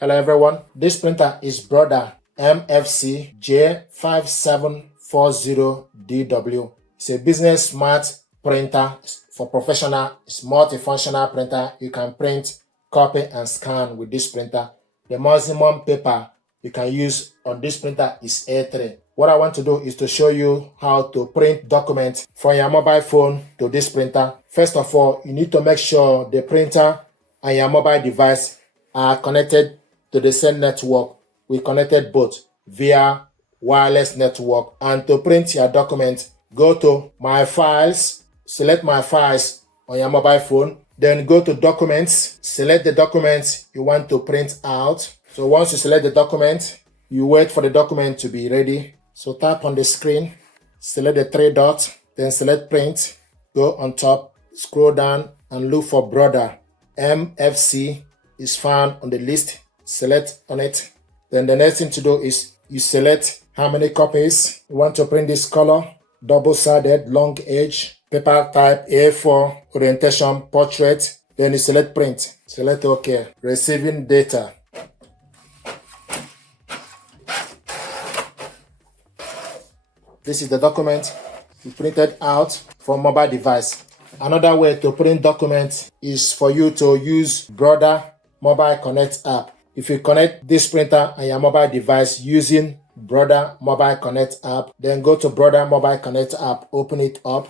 Hello everyone, this printer is Brother MFC-J5740DW. It's a business smart printer for professional. It's multifunctional printer. You can print, copy and scan with this printer. The maximum paper you can use on this printer is A3. What I want to do is to show you how to print documents from your mobile phone to this printer. First of all, you need to make sure the printer and your mobile device are connected to the same network. We connected both via wireless network. And to print your document, go to My Files, select My Files on your mobile phone, then go to Documents, select the document you want to print out. So once you select the document, you wait for the document to be ready. So tap on the screen, select the three dots, then select Print, go on top, scroll down and look for Brother MFC is found on the list. Select on it. Then the next thing to do is you select how many copies you want to print. This color, double-sided, long edge, paper type A4, orientation, portrait. Then you select print. Select OK. Receiving data. This is the document you printed out from mobile device. Another way to print documents is for you to use Brother Mobile Connect app. If you connect this printer and your mobile device using Brother Mobile Connect app, then go to Brother Mobile Connect app, open it up.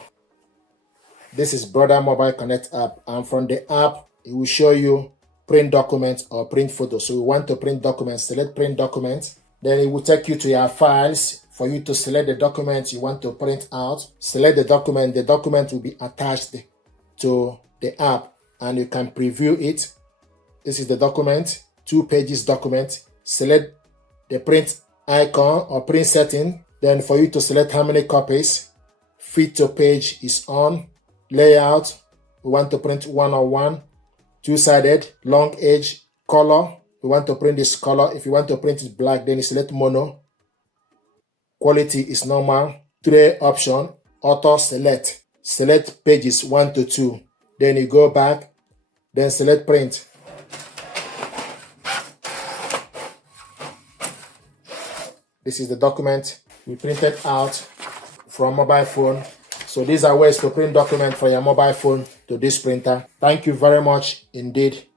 This is Brother Mobile Connect app, and from the app, it will show you print documents or print photos. So you want to print documents, select print documents. Then it will take you to your files for you to select the document you want to print out. Select the document will be attached to the app and you can preview it. This is the document. 2 pages document. Select the print icon or print setting. Then for you to select how many copies. Fit to page is on. Layout, we want to print 101. Two-sided, long edge, color. We want to print this color. If you want to print it black, then you select mono. Quality is normal. Tray option, auto select. Select pages 1 to 2. Then you go back. Then select print. This is the document we printed out from mobile phone. So these are ways to print document from your mobile phone to this printer. Thank you very much indeed.